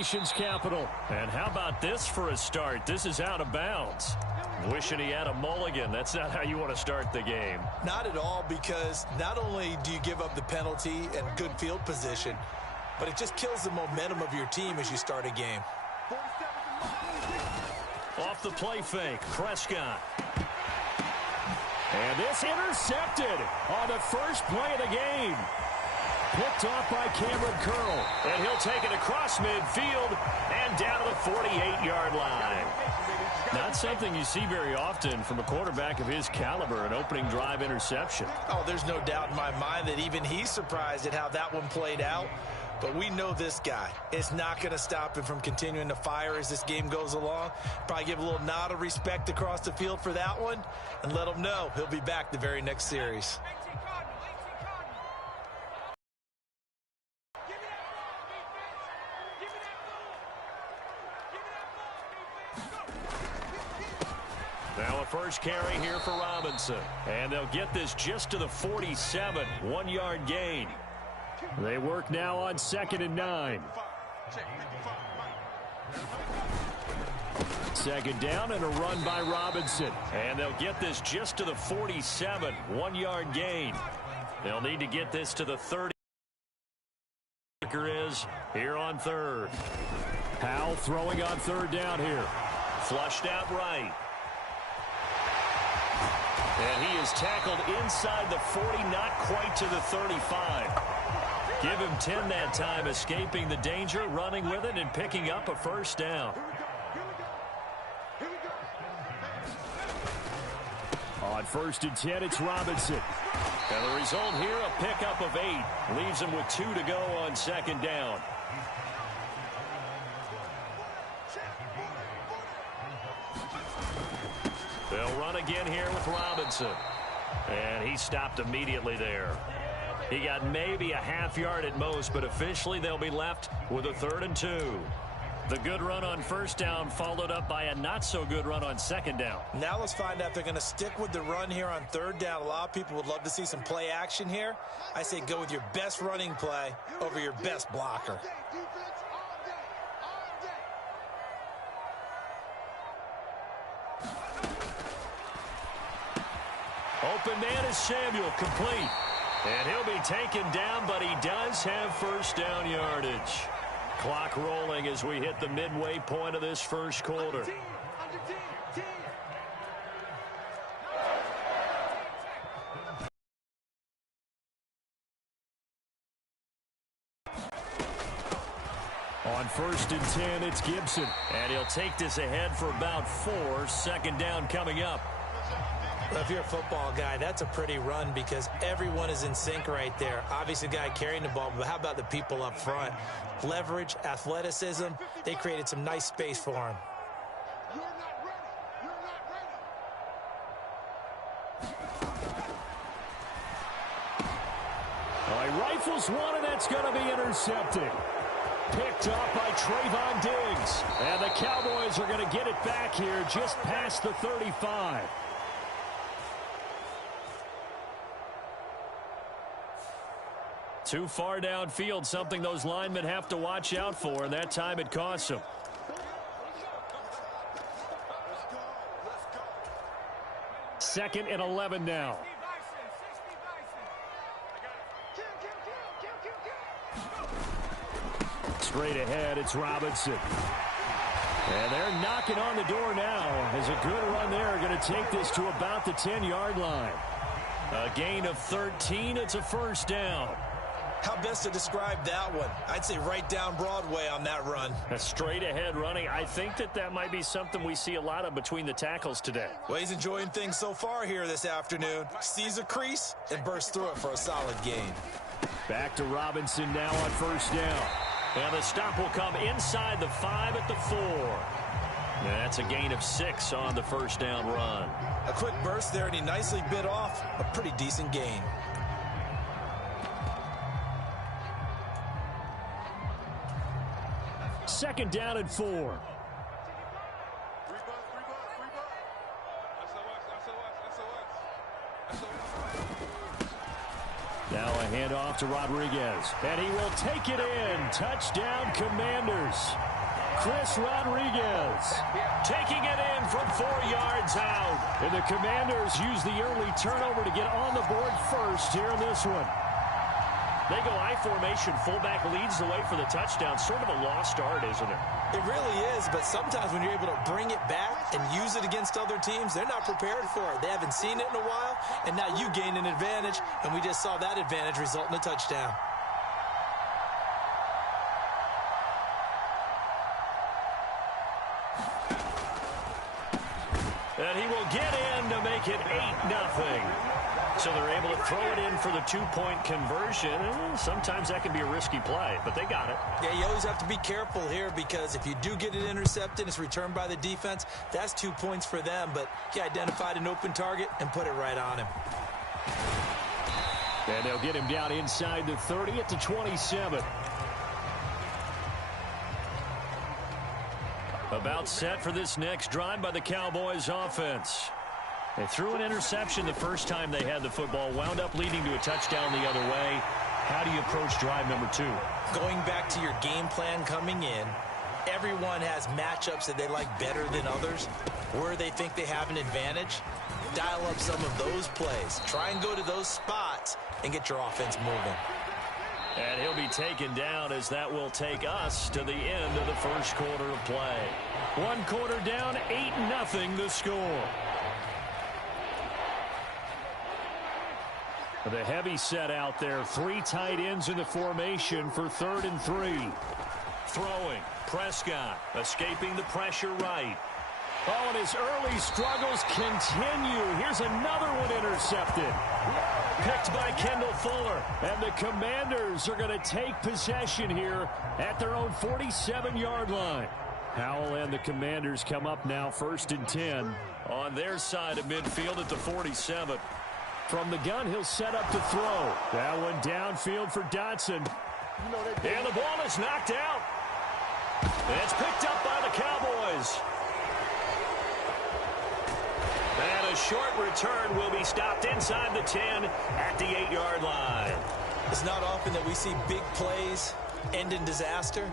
nation's capital. And how about this for a start? This is out of bounds. Wishing he had a mulligan. That's not how you want to start the game. Not at all, because not only do you give up the penalty and good field position, but it just kills the momentum of your team as you start a game. Off the play fake, Prescott. And this intercepted on the first play of the game. Picked off by Cameron Curl. And he'll take it across midfield and down to the 48-yard line. Not something you see very often from a quarterback of his caliber, an opening drive interception. Oh, there's no doubt in my mind that even he's surprised at how that one played out. But we know this guy. It's not going to stop him from continuing to fire as this game goes along. Probably give a little nod of respect across the field for that one and let him know he'll be back the very next series. Now a first carry here for Robinson. And they'll get this just to the 47, 1-yard gain. They work now on 2nd and 9. Second down and a run by Robinson. And they'll get this just to the 47, 1-yard gain. They'll need to get this to the 30. Is here on 3rd. Powell throwing on 3rd down here. Flushed out right. And he is tackled inside the 40, not quite to the 35. Give him 10 that time, escaping the danger, running with it, and picking up a first down. On 1st and 10, it's Robinson. And the result here, a pickup of 8. Leaves him with 2 to go on 2nd down. They'll run again here with Robinson. And he stopped immediately there. He got maybe a half yard at most, but officially they'll be left with a 3rd and 2. The good run on 1st down followed up by a not-so-good run on 2nd down. Now let's find out if they're going to stick with the run here on 3rd down. A lot of people would love to see some play action here. I say go with your best running play over your best blocker. Open man is Samuel, complete. And he'll be taken down, but he does have first down yardage. Clock rolling as we hit the midway point of this first quarter. On 1st and 10, it's Gibson. And he'll take this ahead for about 4. 2nd down coming up. Well, if you're a football guy, that's a pretty run because everyone is in sync right there. Obviously, the guy carrying the ball, but how about the people up front? Leverage, athleticism, they created some nice space for him. He rifles one, and that's going to be intercepted. Picked up by Trayvon Diggs. And the Cowboys are going to get it back here just past the 35. Too far downfield, something those linemen have to watch out for, and that time it costs them. Second and 11 now. Straight ahead, it's Robinson. And they're knocking on the door now. As a good run there, going to take this to about the 10-yard line. A gain of 13, it's a first down. How best to describe that one? I'd say right down Broadway on that run. A straight ahead running. I think that might be something we see a lot of between the tackles today. Well, he's enjoying things so far here this afternoon. Sees a crease and bursts through it for a solid gain. Back to Robinson now on first down. And the stop will come inside the 5 at the 4. And that's a gain of 6 on the first down run. A quick burst there, and he nicely bit off a pretty decent gain. Second down and 4. Now a handoff to Rodriguez. And he will take it in. Touchdown, Commanders. Chris Rodriguez. Taking it in from 4 yards out. And the Commanders use the early turnover to get on the board first here in this one. They go I formation. Fullback leads the way for the touchdown. Sort of a lost art, isn't it? It really is, but sometimes when you're able to bring it back and use it against other teams, they're not prepared for it. They haven't seen it in a while, and now you gain an advantage, and we just saw that advantage result in a touchdown. And he will get in to make it 8-0. So they're able to throw it in for the 2-point conversion. Sometimes that can be a risky play, but they got it. Yeah, you always have to be careful here because if you do get it intercepted, it's returned by the defense, that's 2 points for them. But he identified an open target and put it right on him. And they'll get him down inside the 30 at the 27. About set for this next drive by the Cowboys offense. They threw an interception the first time they had the football, wound up leading to a touchdown the other way. How do you approach drive number 2? Going back to your game plan coming in, everyone has matchups that they like better than others, where they think they have an advantage. Dial up some of those plays. Try and go to those spots and get your offense moving. And he'll be taken down as that will take us to the end of the first quarter of play. 1 quarter down, 8-0 the score. The heavy set out there. 3 tight ends in the formation for 3rd and 3. Throwing. Prescott escaping the pressure right. Oh, and his early struggles continue. Here's another one intercepted. Picked by Kendall Fuller. And the Commanders are going to take possession here at their own 47-yard line. Howell and the Commanders come up now 1st and 10 on their side of midfield at the 47. From the gun, he'll set up to throw. That one downfield for Dotson. And the ball is knocked out. It's picked up by the Cowboys. And a short return will be stopped inside the 10 at the 8-yard line. It's not often that we see big plays end in disaster,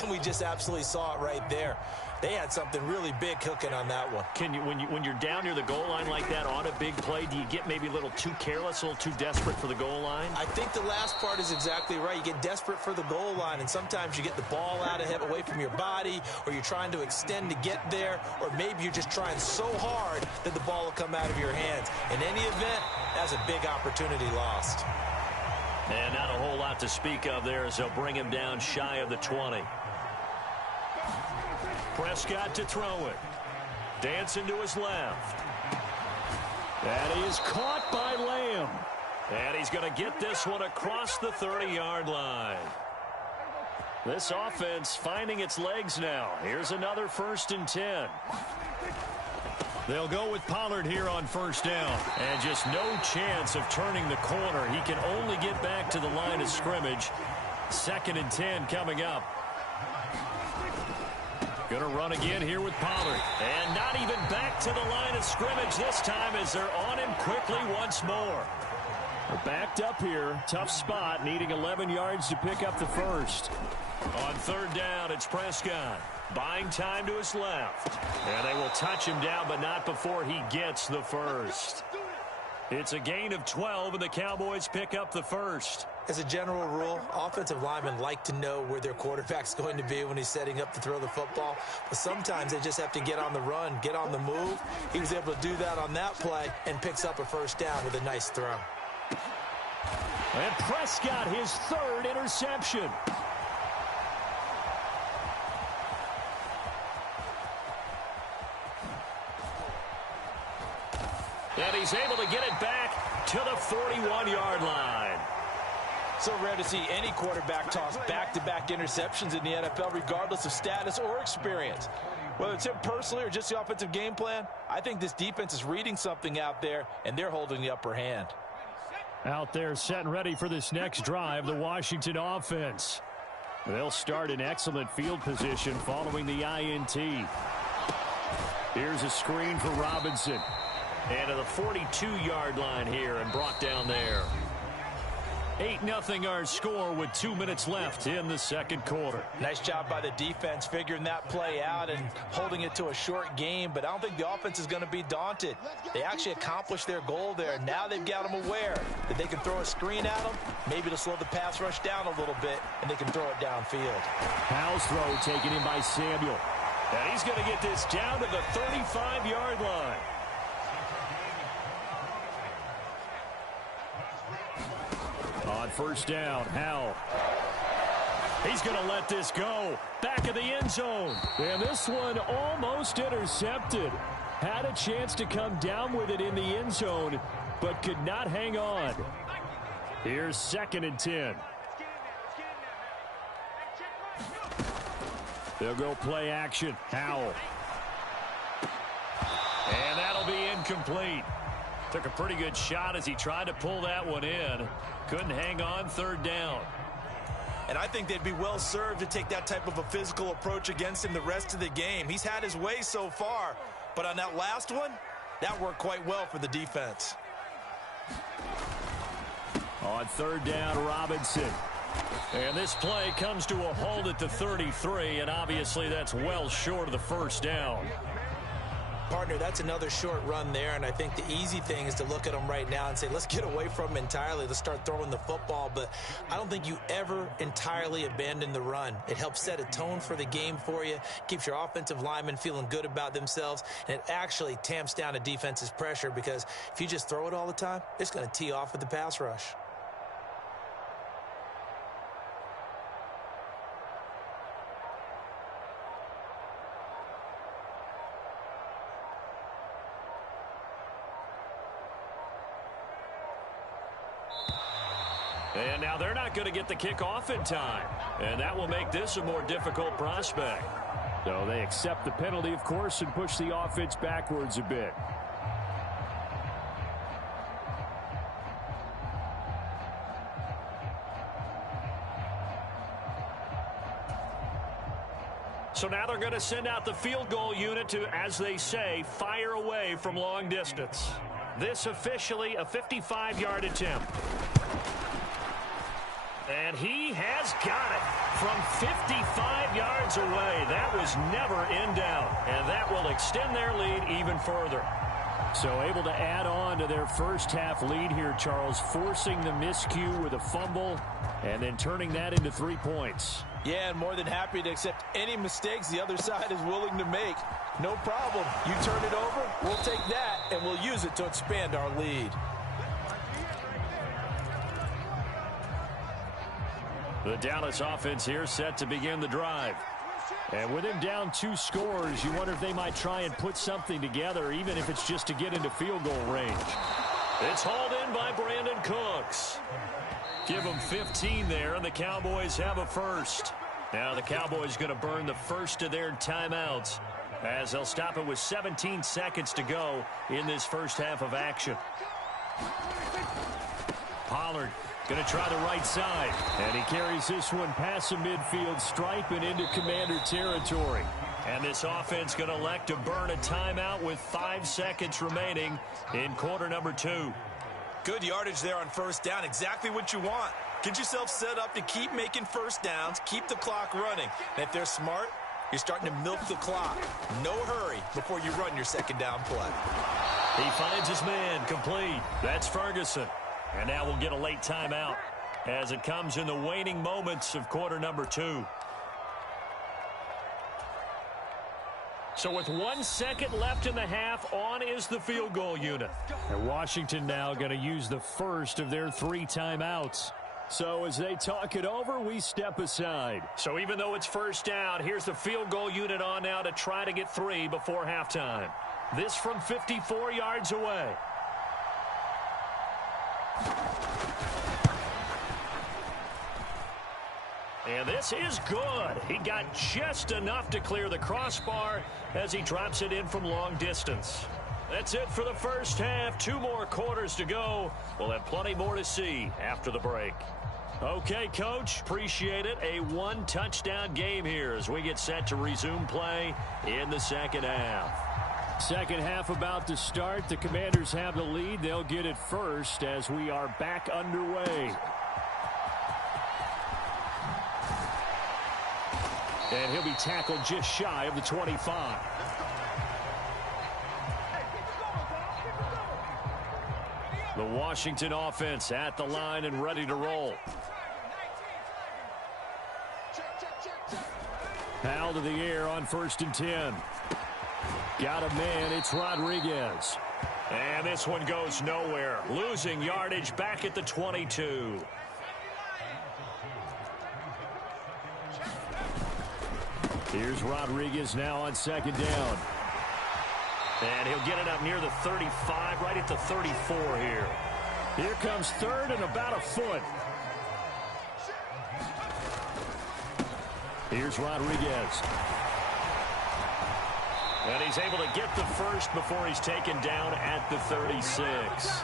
and we just absolutely saw it right there. They had something really big cooking on that one. Can you, when you're down near the goal line like that on a big play, do you get maybe a little too careless, a little too desperate for the goal line? I think the last part is exactly right. You get desperate for the goal line, and sometimes you get the ball out of him, away from your body, or you're trying to extend to get there, or maybe you're just trying so hard that the ball will come out of your hands. In any event, that's a big opportunity lost. And not a whole lot to speak of there as they'll bring him down shy of the 20. Prescott to throw it. Dancing to his left. That is caught by Lamb. And he's going to get this one across the 30-yard line. This offense finding its legs now. Here's another 1st and 10. They'll go with Pollard here on 1st down. And just no chance of turning the corner. He can only get back to the line of scrimmage. 2nd and 10 coming up. Going to run again here with Pollard. And not even back to the line of scrimmage this time as they're on him quickly once more. They're backed up here. Tough spot, needing 11 yards to pick up the first. On 3rd down, it's Prescott. Buying time to his left. And they will touch him down, but not before he gets the first. It's a gain of 12, and the Cowboys pick up the first. As a general rule, offensive linemen like to know where their quarterback's going to be when he's setting up to throw the football. But sometimes they just have to get on the run, get on the move. He was able to do that on that play and picks up a 1st down with a nice throw. And Prescott, his 3rd interception. And he's able to get it back to the 41-yard line. So rare to see any quarterback toss back-to-back interceptions in the NFL, regardless of status or experience. Whether it's him personally or just the offensive game plan, I think this defense is reading something out there, and they're holding the upper hand. Out there set and ready for this next drive, the Washington offense. They'll start in excellent field position following the INT. Here's a screen for Robinson. And to the 42-yard line here and brought down there. 8-0 our score with 2 minutes left in the second quarter. Nice job by the defense figuring that play out and holding it to a short game, but I don't think the offense is going to be daunted. They actually accomplished their goal there. Now they've got them aware that they can throw a screen at them, maybe to slow the pass rush down a little bit, and they can throw it downfield. Powell's throw taken in by Samuel. And he's going to get this down to the 35-yard line. On first down, Howell. He's going to let this go. Back of the end zone. And this one almost intercepted. Had a chance to come down with it in the end zone, but could not hang on. Here's 2nd and 10. They'll go play action. Howell. And that'll be incomplete. Took a pretty good shot as he tried to pull that one in. Couldn't hang on, 3rd down. And I think they'd be well served to take that type of a physical approach against him the rest of the game. He's had his way so far, but on that last one, that worked quite well for the defense. On 3rd down, Robinson. And this play comes to a halt at the 33, and obviously that's well short of the 1st down. Partner, that's another short run there, and I think the easy thing is to look at him right now and say, let's get away from him entirely. Let's start throwing the football, but I don't think you ever entirely abandon the run. It helps set a tone for the game for you, keeps your offensive linemen feeling good about themselves, and it actually tamps down a defense's pressure because if you just throw it all the time, it's going to tee off with the pass rush. And now they're not going to get the kickoff in time. And that will make this a more difficult prospect. So they accept the penalty, of course, and push the offense backwards a bit. So now they're going to send out the field goal unit to, as they say, fire away from long distance. This officially a 55-yard attempt. And he has got it from 55 yards away. That was never in doubt. And that will extend their lead even further. So able to add on to their first half lead here, Charles, forcing the miscue with a fumble and then turning that into 3 points. Yeah, and more than happy to accept any mistakes the other side is willing to make. No problem. You turn it over, we'll take that, and we'll use it to expand our lead. The Dallas offense here set to begin the drive. And with him down 2 scores, you wonder if they might try and put something together, even if it's just to get into field goal range. It's hauled in by Brandon Cooks. Give them 15 there, and the Cowboys have a first. Now the Cowboys going to burn the first of their timeouts as they'll stop it with 17 seconds to go in this first half of action. Pollard going to try the right side, and he carries this one past the midfield stripe and into Commander territory. And this offense going to elect to burn a timeout with 5 seconds remaining in quarter number 2. Good yardage there on first down. Exactly what you want. Get yourself set up to keep making first downs, keep the clock running. And if they're smart, you're starting to milk the clock. No hurry before you run your second down play. He finds his man complete. That's Ferguson. And now we'll get a late timeout as it comes in the waning moments of quarter number 2. So with 1 second left in the half, on is the field goal unit. And Washington now going to use the first of their 3 timeouts. So as they talk it over, we step aside. So even though it's first down, here's the field goal unit on now to try to get 3 before halftime. This from 54 yards away. And this is good. He got just enough to clear the crossbar as he drops it in from long distance. That's it for the first half. 2 more quarters to go. We'll have plenty more to see after the break. Okay, Coach, appreciate it. A 1-touchdown game here as we get set to resume play in the second half. Second half about to start. The Commanders have the lead. They'll get it first as we are back underway. And he'll be tackled just shy of the 25. The Washington offense at the line and ready to roll. Foul to the air on 1st and 10. Got a man. It's Rodriguez. And this one goes nowhere. Losing yardage back at the 22. Here's Rodriguez now on 2nd down. And he'll get it up near the 35, right at the 34 here. Here comes 3rd and about a foot. Here's Rodriguez. And he's able to get the first before he's taken down at the 36.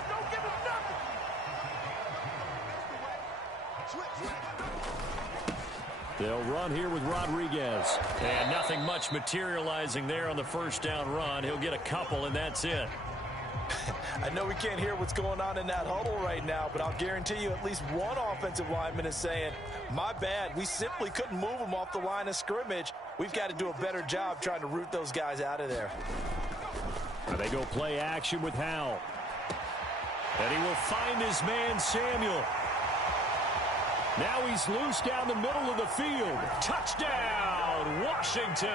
They'll run here with Rodriguez. And nothing much materializing there on the 1st down run. He'll get a couple, and that's it. I know we can't hear what's going on in that huddle right now, but I'll guarantee you at least one offensive lineman is saying, my bad, we simply couldn't move him off the line of scrimmage. We've got to do a better job trying to root those guys out of there. And they go play action with Howell. And he will find his man, Samuel. Now he's loose down the middle of the field. Touchdown, Washington.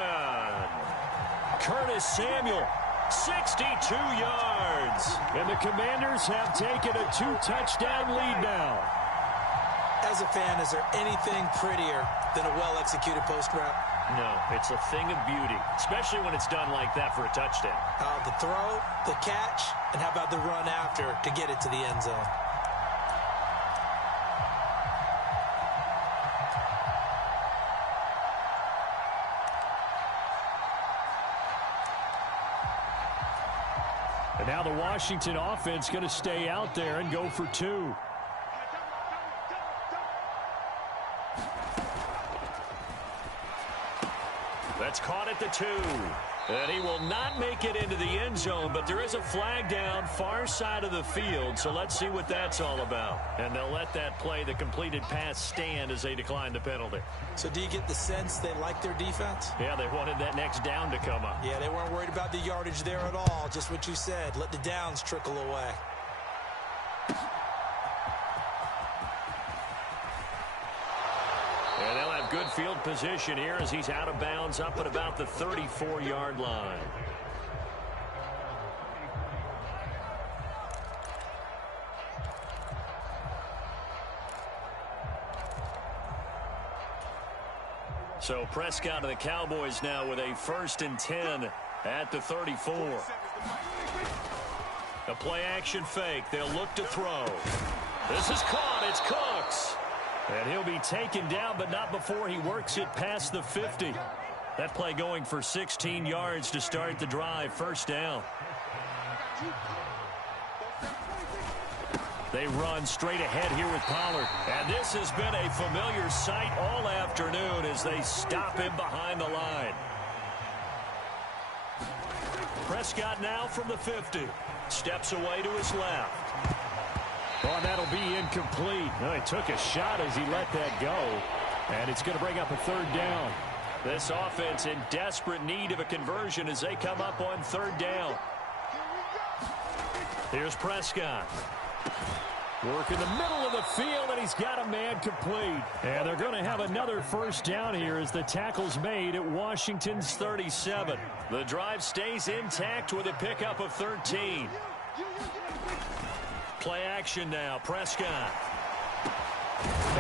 Curtis Samuel, 62 yards. And the Commanders have taken a 2-touchdown lead now. As a fan, is there anything prettier than a well-executed post route? No, it's a thing of beauty, especially when it's done like that for a touchdown. The throw, the catch, and how about the run after to get it to the end zone? And now the Washington offense going to stay out there and go for 2. That's caught at the 2. And he will not make it into the end zone, but there is a flag down far side of the field, so let's see what that's all about. And they'll let that play, the completed pass, stand as they decline the penalty. So do you get the sense they like their defense? Yeah, they wanted that next down to come up. Yeah, they weren't worried about the yardage there at all, just what you said. Let the downs trickle away. And they'll have good field position here as he's out of bounds up at about the 34-yard line. So Prescott of the Cowboys now with a 1st and 10 at the 34. A play action fake. They'll look to throw. This is caught. It's Cooks. And he'll be taken down, but not before he works it past the 50. That play going for 16 yards to start the drive. 1st down. They run straight ahead here with Pollard. And this has been a familiar sight all afternoon as they stop him behind the line. Prescott now from the 50. Steps away to his left. Oh, and that'll be incomplete. No, he took a shot as he let that go. And it's going to bring up a 3rd down. This offense in desperate need of a conversion as they come up on 3rd down. Here's Prescott. Work in the middle of the field, and he's got a man complete. And they're going to have another 1st down here as the tackle's made at Washington's 37. The drive stays intact with a pickup of 13. Play action now. Prescott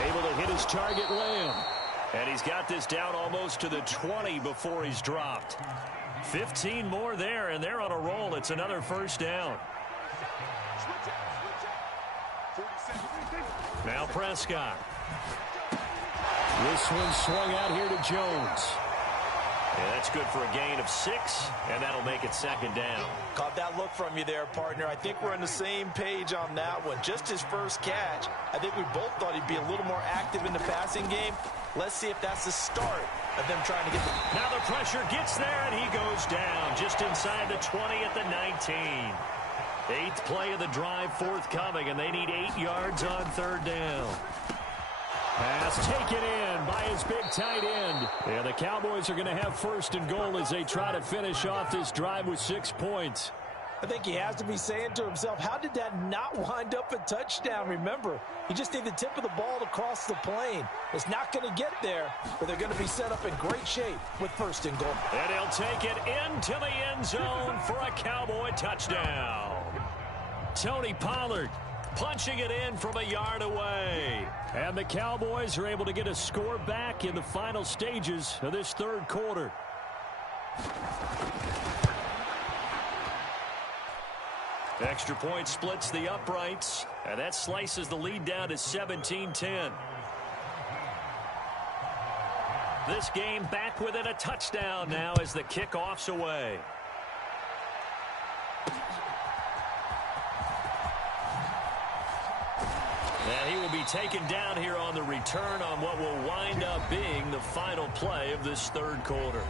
able to hit his target, Lamb. And he's got this down almost to the 20 before he's dropped. 15 more there, and they're on a roll. It's another 1st down. Now Prescott. This one swung out here to Jones. Yeah, that's good for a gain of 6, and that'll make it 2nd down. Caught that look from you there, partner. I think we're on the same page on that one. Just his first catch. I think we both thought he'd be a little more active in the passing game. Let's see if that's the start of them trying to get the... Now the pressure gets there, and he goes down just inside the 20 at the 19. 8th play of the drive forthcoming, and they need 8 yards on 3rd down. Pass taken in by his big tight end. And the Cowboys are going to have first and goal as they try to finish off this drive with 6 points. I think he has to be saying to himself, how did that not wind up a touchdown? Remember, he just need the tip of the ball to cross the plane. It's not going to get there, but they're going to be set up in great shape with first and goal. And he'll take it into the end zone for a Cowboy touchdown. Tony Pollard punching it in from a yard away. And the Cowboys are able to get a score back in the final stages of this third quarter. Extra point splits the uprights, and that slices the lead down to 17-10. This game back within a touchdown now as the kickoff's away. And he will be taken down here on the return on what will wind up being the final play of this third quarter.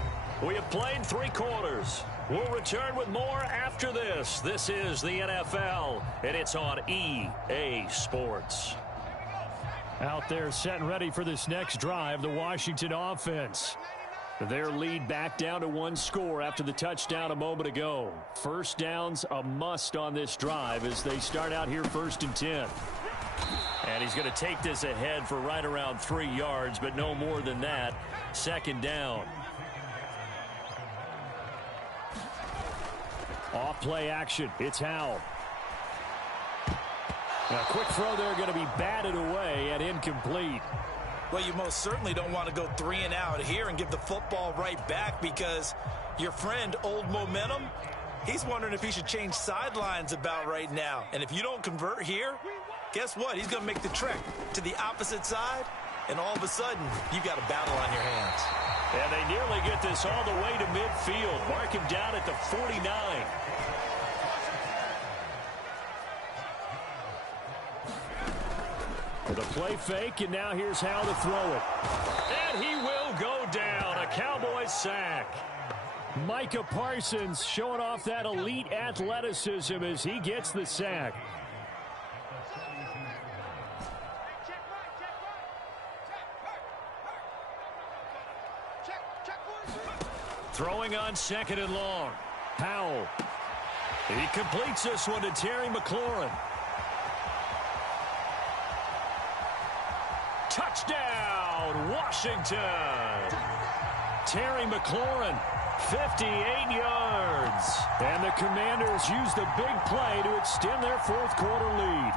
We have played 3 quarters. We'll return with more after this. This is the NFL, and it's on EA Sports. Out there set and ready for this next drive, the Washington offense. Their lead back down to 1 score after the touchdown a moment ago. First down's a must on this drive as they start out here 1st and 10. And he's going to take this ahead for right around 3 yards, but no more than that. 2nd down. Off play action. It's Howell. A quick throw there going to be batted away and incomplete. Well, you most certainly don't want to go 3 and out here and give the football right back because your friend, Old Momentum, he's wondering if he should change sidelines about right now. And if you don't convert here, guess what? He's going to make the trek to the opposite side, and all of a sudden, you've got a battle on your hands. And they nearly get this all the way to midfield. Mark him down at the 49. The play fake, and now here's how to throw it. And he will go down. A Cowboys sack. Micah Parsons showing off that elite athleticism as he gets the sack. Throwing on 2nd and long. Howell. He completes this one to Terry McLaurin. Touchdown, Washington. Terry McLaurin, 58 yards. And the Commanders use the big play to extend their 4th quarter lead.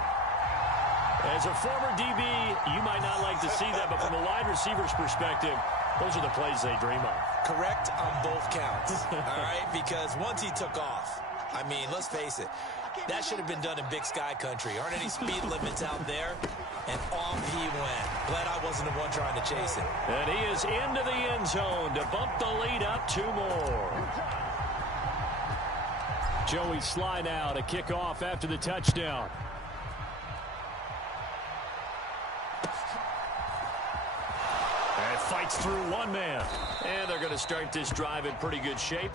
As a former DB, you might not like to see that, but from a wide receiver's perspective, those are the plays they dream of. Correct on both counts, all right? Because once he took off, I mean, let's face it, that should have been done in Big Sky country. Aren't any speed limits out there? And off he went. Glad I wasn't the one trying to chase it. And he is into the end zone to bump the lead up 2 more. Joey Sly now to kick off after the touchdown. And fights through 1 man. And they're going to start this drive in pretty good shape.